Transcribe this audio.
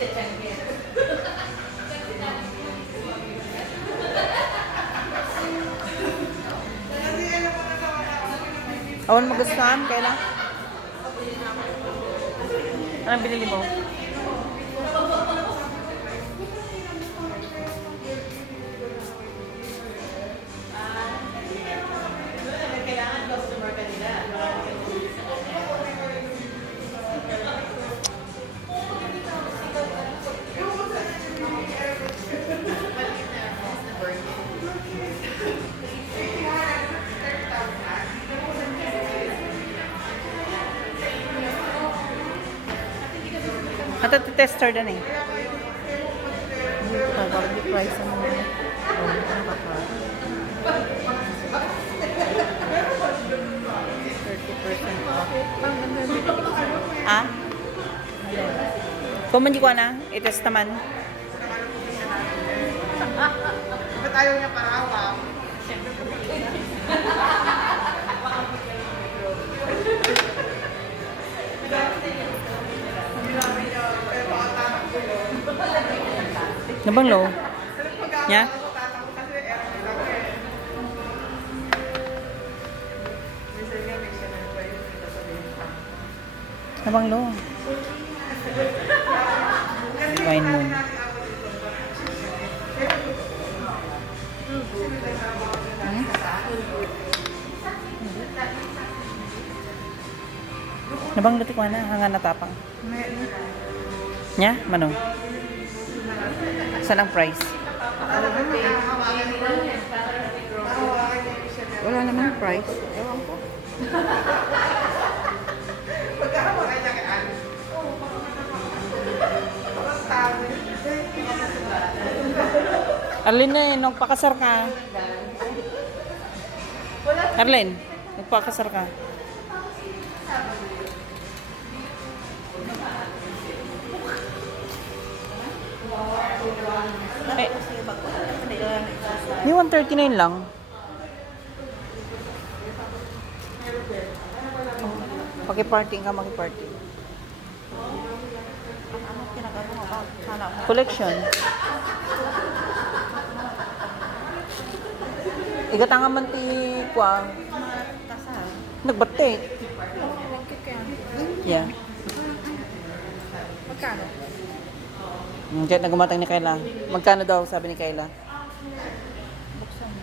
Awan magustuhan, kailan? Anong binili mo? Kailangan customer ka nila. At tester din eh. Barbecue price ang mga. Oh, nakaka. 30% off. Ah? Kung hindi ko na, itest naman. Ba't ayaw niya parawa? Nabang low? Nya? Nabang low? Wine moon. Hmm? Nabang luti ko na, hanga natapang. Nya? Manong? Saan ang price? Wala naman price. Ewan ko. Arlene na nung pakasar ka. Arlene, nagpakasar ka. Eh, may 139 lang. Paki-party ka, maki-party. Collection. Igatanga man ti kwa. Nagbate. Yeah. Magkano? Kaya nagumatang ni Kayla. Magkano daw, sabi ni Kayla? Buksan mo.